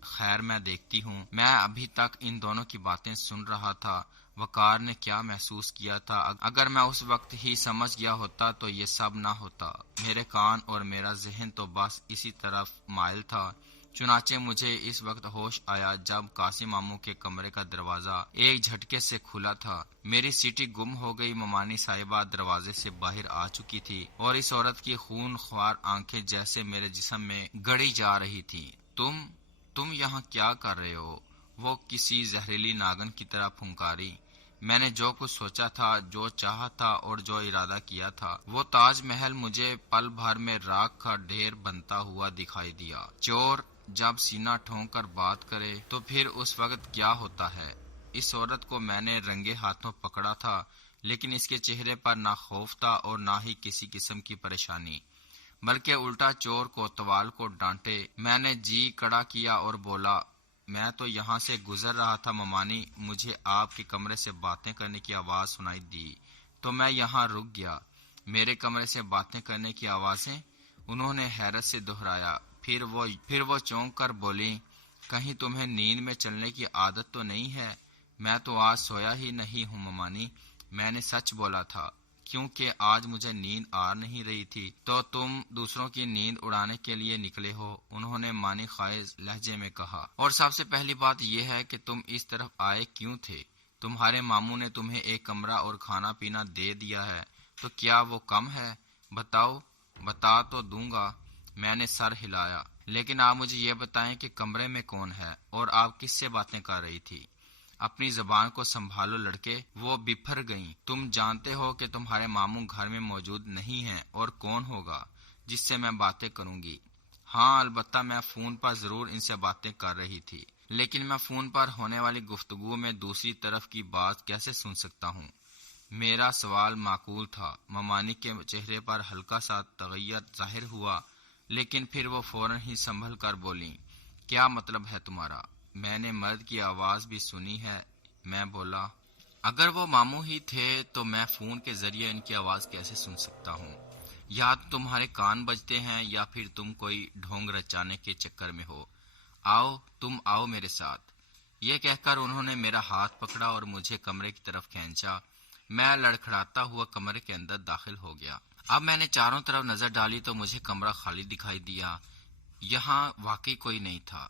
خیر میں دیکھتی ہوں۔ میں ابھی تک ان دونوں کی باتیں سن رہا تھا۔ وقار نے کیا محسوس کیا تھا؟ اگر میں اس وقت ہی سمجھ گیا ہوتا تو یہ سب نہ ہوتا۔ میرے کان اور میرا ذہن تو بس اسی طرف مائل تھا۔ چنانچہ مجھے اس وقت ہوش آیا جب قاسم ماموں کے کمرے کا دروازہ ایک جھٹکے سے کھلا تھا۔ میری سیٹی گم ہو گئی۔ ممانی صاحبہ دروازے سے باہر آ چکی تھی اور اس عورت کی خون خوار آنکھیں جیسے میرے جسم میں گڑی جا رہی تھی۔ تم یہاں کیا کر رہے ہو؟ وہ کسی زہریلی ناگن کی طرح پھنکاری۔ میں نے جو کچھ سوچا تھا، جو چاہا تھا اور جو ارادہ کیا تھا، وہ تاج محل مجھے پل بھر میں راکھ کا ڈھیر بنتا ہوا دکھائی دیا۔ چور جب سینہ ٹھونک کر بات کرے تو پھر اس وقت کیا ہوتا ہے؟ اس عورت کو میں نے رنگے ہاتھوں پکڑا تھا، لیکن اس کے چہرے پر نہ خوف تھا اور نہ ہی کسی قسم کی پریشانی، بلکہ الٹا چور کوتوال کو ڈانٹے۔ میں نے جی کڑا کیا اور بولا، میں تو یہاں سے گزر رہا تھا ممانی، مجھے آپ کے کمرے سے باتیں کرنے کی آواز سنائی دی تو میں یہاں رک گیا۔ میرے کمرے سے باتیں کرنے کی آوازیں؟ انہوں نے حیرت سے دہرایا۔ پھر وہ چونک کر بولی، کہیں تمہیں نیند میں چلنے کی عادت تو نہیں ہے؟ میں تو آج سویا ہی نہیں ہوں ممانی۔ میں نے سچ بولا تھا کیونکہ آج مجھے نیند آ نہیں رہی تھی۔ تو تم دوسروں کی نیند اڑانے کے لیے نکلے ہو؟ انہوں نے معنی خیز لہجے میں کہا۔ اور سب سے پہلی بات یہ ہے کہ تم اس طرف آئے کیوں تھے؟ تمہارے ماموں نے تمہیں ایک کمرہ اور کھانا پینا دے دیا ہے تو کیا وہ کم ہے؟ بتاؤ۔ بتا تو دوں گا۔ میں نے سر ہلایا۔ لیکن آپ مجھے یہ بتائیں کہ کمرے میں کون ہے اور آپ کس سے باتیں کر رہی تھی؟ اپنی زبان کو سنبھالو لڑکے، وہ بپھر گئیں۔ تم جانتے ہو کہ تمہارے ماموں گھر میں موجود نہیں ہیں، اور کون ہوگا جس سے میں باتیں کروں گی؟ ہاں البتہ میں فون پر ضرور ان سے باتیں کر رہی تھی، لیکن میں فون پر ہونے والی گفتگو میں دوسری طرف کی بات کیسے سن سکتا ہوں؟ میرا سوال معقول تھا۔ ممانی کے چہرے پر ہلکا سا تغیر ظاہر ہوا، لیکن پھر وہ فوراً ہی سنبھل کر بولی، کیا مطلب ہے تمہارا؟ میں نے مرد کی آواز بھی سنی ہے۔ میں بولا، اگر وہ ماموں ہی تھے تو میں فون کے ذریعے ان کی آواز کیسے سن سکتا ہوں؟ یا تو تمہارے کان بجتے ہیں یا پھر تم کوئی ڈھونگ رچانے کے چکر میں ہو۔ تم آؤ میرے ساتھ۔ یہ کہہ کر انہوں نے میرا ہاتھ پکڑا اور مجھے کمرے کی طرف کھینچا۔ میں لڑکھڑاتا ہوا کمرے کے اندر داخل ہو گیا۔ اب میں نے چاروں طرف نظر ڈالی تو مجھے کمرہ خالی دکھائی دیا۔ یہاں واقعی کوئی نہیں تھا۔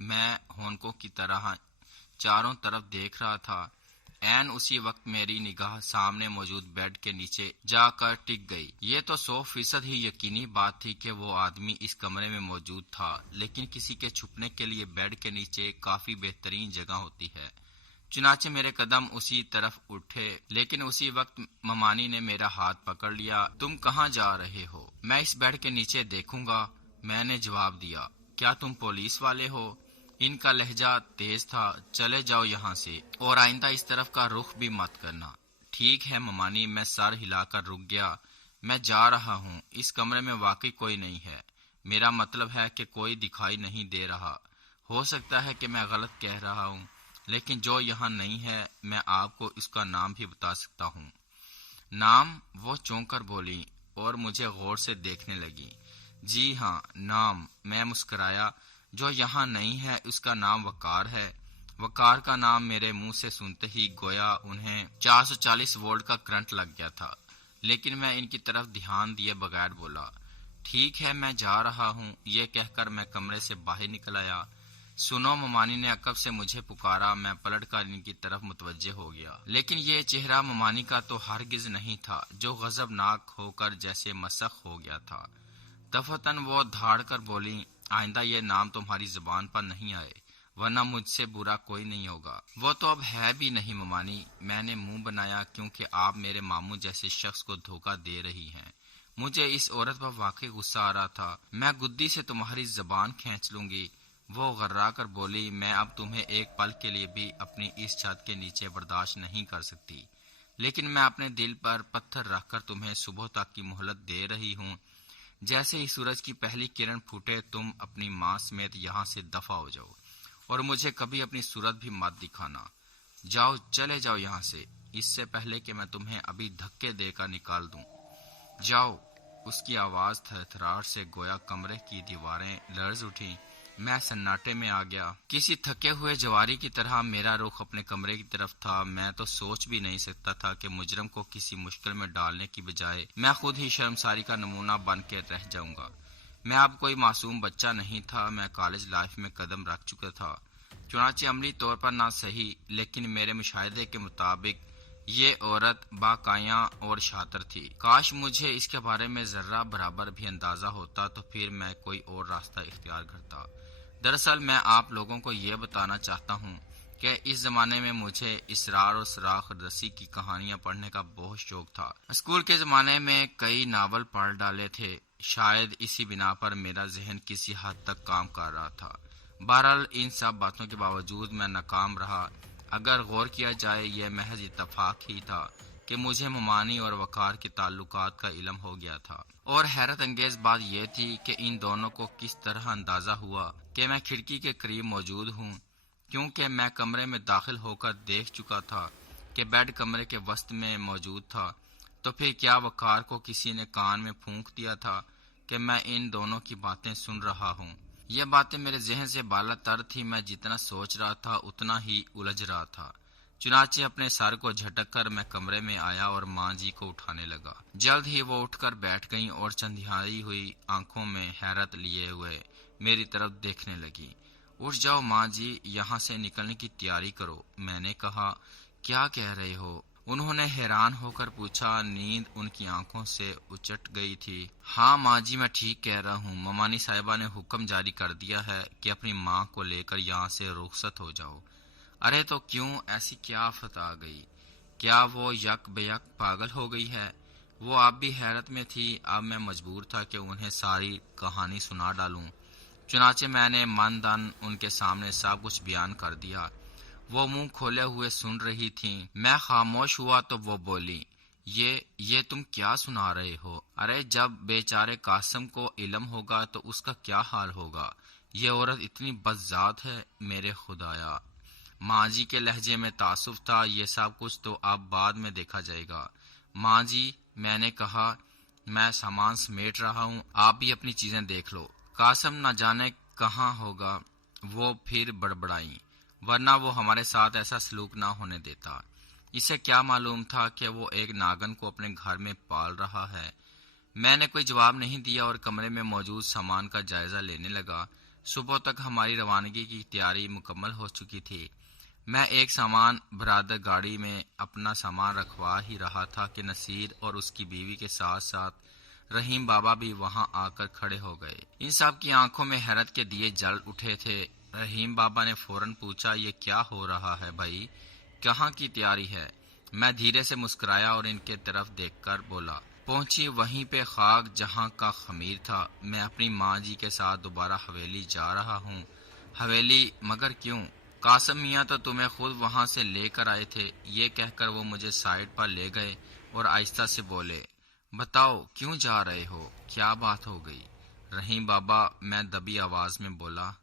میں ہونکوں کی طرح چاروں طرف دیکھ رہا تھا۔ عین اسی وقت میری نگاہ سامنے موجود بیڈ کے نیچے جا کر ٹک گئی۔ یہ تو 100% ہی یقینی بات تھی کہ وہ آدمی اس کمرے میں موجود تھا، لیکن کسی کے چھپنے کے لیے بیڈ کے نیچے کافی بہترین جگہ ہوتی ہے۔ چنانچہ میرے قدم اسی طرف اٹھے، لیکن اسی وقت ممانی نے میرا ہاتھ پکڑ لیا۔ تم کہاں جا رہے ہو؟ میں اس بیڈ کے نیچے دیکھوں گا، میں نے جواب دیا۔ کیا تم پولیس والے ہو؟ ان کا لہجہ تیز تھا۔ چلے جاؤ یہاں سے، اور آئندہ اس طرف کا رخ بھی مت کرنا۔ ٹھیک ہے ممانی، میں سر ہلا کر رک گیا۔ میں جا رہا ہوں، اس کمرے میں واقعی کوئی نہیں ہے۔ میرا مطلب ہے کہ کوئی دکھائی نہیں دے رہا۔ ہو سکتا ہے کہ میں غلط کہہ رہا ہوں، لیکن جو یہاں نہیں ہے میں آپ کو اس کا نام بھی بتا سکتا ہوں۔ نام؟ وہ چونک کر بولی اور مجھے غور سے دیکھنے لگی۔ جی ہاں، نام۔ میں مسکرایا۔ جو یہاں نہیں ہے اس کا نام وقار ہے۔ وقار کا نام میرے منہ سے سنتے ہی گویا انہیں 440 وولٹ کا کرنٹ لگ گیا تھا، لیکن میں ان کی طرف دھیان دیے بغیر بولا، ٹھیک ہے میں جا رہا ہوں۔ یہ کہہ کر میں کمرے سے باہر نکل آیا۔ سنو، ممانی نے عقب سے مجھے پکارا۔ میں پلٹ کر ان کی طرف متوجہ ہو گیا، لیکن یہ چہرہ ممانی کا تو ہرگز نہیں تھا، جو غضبناک ہو کر جیسے مسخ ہو گیا تھا۔ دفعتاً وہ دھاڑ کر بولی، آئندہ یہ نام تمہاری زبان پر نہیں آئے، ورنہ مجھ سے برا کوئی نہیں ہوگا۔ وہ تو اب ہے بھی نہیں ممانی۔ میں نے منہ بنایا، کیونکہ آپ میرے ماموں جیسے شخص کو دھوکہ دے رہی ہیں۔ مجھے اس عورت پر واقعی غصہ آ رہا تھا۔ میں گدی سے تمہاری زبان کھینچ لوں گی۔ وہ غرا کر بولی، میں اب تمہیں ایک پل کے لیے بھی اپنی اس چھت کے نیچے برداشت نہیں کر سکتی، لیکن میں اپنے دل پر پتھر رکھ کر تمہیں صبح تک کی مہلت دے رہی ہوں۔ جیسے ہی سورج کی پہلی کرن پھوٹے تم اپنی ماں سمیت یہاں سے دفع ہو جاؤ، اور مجھے کبھی اپنی صورت بھی مت دکھانا۔ جاؤ، چلے جاؤ یہاں سے، اس سے پہلے کہ میں تمہیں ابھی دھکے دے کر نکال دوں۔ جاؤ۔ اس کی آواز تھرتھراہٹ سے گویا کمرے کی دیواریں لرز اٹھیں۔ میں سناٹے میں آ گیا۔ کسی تھکے ہوئے جواری کی طرح میرا رخ اپنے کمرے کی طرف تھا۔ میں تو سوچ بھی نہیں سکتا تھا کہ مجرم کو کسی مشکل میں ڈالنے کی بجائے میں خود ہی شرمساری کا نمونہ بن کے رہ جاؤں گا۔ میں اب کوئی معصوم بچہ نہیں تھا، میں کالج لائف میں قدم رکھ چکا تھا۔ چنانچہ عملی طور پر نہ صحیح، لیکن میرے مشاہدے کے مطابق یہ عورت باقیاں اور شاطر تھی۔ کاش مجھے اس کے بارے میں ذرہ برابر بھی اندازہ ہوتا تو پھر میں کوئی اور راستہ اختیار کرتا۔ دراصل میں آپ لوگوں کو یہ بتانا چاہتا ہوں کہ اس زمانے میں مجھے اسرار اور سراغ رسی کی کہانیاں پڑھنے کا بہت شوق تھا۔ اسکول کے زمانے میں کئی ناول پڑھ ڈالے تھے، شاید اسی بنا پر میرا ذہن کسی حد تک کام کر رہا تھا۔ بہرحال ان سب باتوں کے باوجود میں ناکام رہا۔ اگر غور کیا جائے یہ محض اتفاق ہی تھا کہ مجھے ممانی اور وقار کے تعلقات کا علم ہو گیا تھا، اور حیرت انگیز بات یہ تھی کہ ان دونوں کو کس طرح اندازہ ہوا کہ میں کھڑکی کے قریب موجود ہوں، کیونکہ میں کمرے میں داخل ہو کر دیکھ چکا تھا کہ بیڈ کمرے کے وسط میں موجود تھا۔ تو پھر کیا وقار کو کسی نے کان میں پھونک دیا تھا کہ میں ان دونوں کی باتیں سن رہا ہوں؟ یہ باتیں میرے ذہن سے بالا تر تھی۔ میں جتنا سوچ رہا تھا اتنا ہی الجھ رہا تھا۔ چنانچہ اپنے سر کو جھٹک کر میں کمرے میں آیا اور ماں جی کو اٹھانے لگا۔ جلد ہی وہ اٹھ کر بیٹھ گئیں اور چندھیائی ہوئی آنکھوں میں حیرت لیے ہوئے میری طرف دیکھنے لگی۔ اٹھ جاؤ ماں جی، یہاں سے نکلنے کی تیاری کرو۔ میں نے کہا، کیا کہہ رہے ہو؟ انہوں نے حیران ہو کر پوچھا۔ نیند ان کی آنکھوں سے اچٹ گئی تھی۔ ہاں ماں جی، میں ٹھیک کہہ رہا ہوں۔ ممانی صاحبہ نے حکم جاری کر دیا ہے کہ اپنی ماں کو لے کر یہاں سے رخصت ہو جاؤ۔ ارے تو کیوں؟ ایسی کیا آفت آ گئی؟ کیا وہ یک بے یک پاگل ہو گئی ہے؟ وہ اب بھی حیرت میں تھی۔ اب میں مجبور تھا کہ انہیں ساری کہانی سنا ڈالوں۔ چنانچہ میں نے من دن ان کے سامنے سب کچھ بیان کر دیا۔ وہ منہ کھولے ہوئے سن رہی تھیں۔ میں خاموش ہوا تو وہ بولی، یہ تم کیا سنا رہے ہو؟ ارے جب بیچارے قاسم کو علم ہوگا تو اس کا کیا حال ہوگا؟ یہ عورت اتنی بدذات ہے، میرے خدایا۔ ماں جی کے لہجے میں تعصب تھا۔ یہ سب کچھ تو اب بعد میں دیکھا جائے گا ماں جی، میں نے کہا۔ میں سامان سمیٹ رہا ہوں، آپ بھی اپنی چیزیں دیکھ لو۔ قاسم نہ جانے کہاں ہوگا، وہ پھر بڑبڑائیں، ورنہ وہ ہمارے ساتھ ایسا سلوک نہ ہونے دیتا۔ اسے کیا معلوم تھا کہ وہ ایک ناگن کو اپنے گھر میں پال رہا ہے؟ میں نے کوئی جواب نہیں دیا اور کمرے میں موجود سامان کا جائزہ لینے لگا۔ صبح تک ہماری روانگی کی تیاری مکمل ہو چکی تھی۔ میں ایک سامان برادر گاڑی میں اپنا سامان رکھوا ہی رہا تھا کہ نصیر اور اس کی بیوی کے ساتھ ساتھ رحیم بابا بھی وہاں آ کر کھڑے ہو گئے۔ ان سب کی آنکھوں میں حیرت کے دیے جل اٹھے تھے۔ رحیم بابا نے فوراً پوچھا، یہ کیا ہو رہا ہے بھائی؟ کہاں کی تیاری ہے؟ میں دھیرے سے مسکرایا اور ان کے طرف دیکھ کر بولا، پہنچی وہیں پہ خاک جہاں کا خمیر تھا۔ میں اپنی ماں جی کے ساتھ دوبارہ حویلی جا رہا ہوں۔ حویلی؟ مگر کیوں؟ قاسم میاں تو تمہیں خود وہاں سے لے کر آئے تھے۔ یہ کہہ کر وہ مجھے سائڈ پر لے گئے اور آہستہ سے بولے، بتاؤ کیوں جا رہے ہو؟ کیا بات ہو گئی؟ رحیم بابا، میں دبی آواز میں بولا،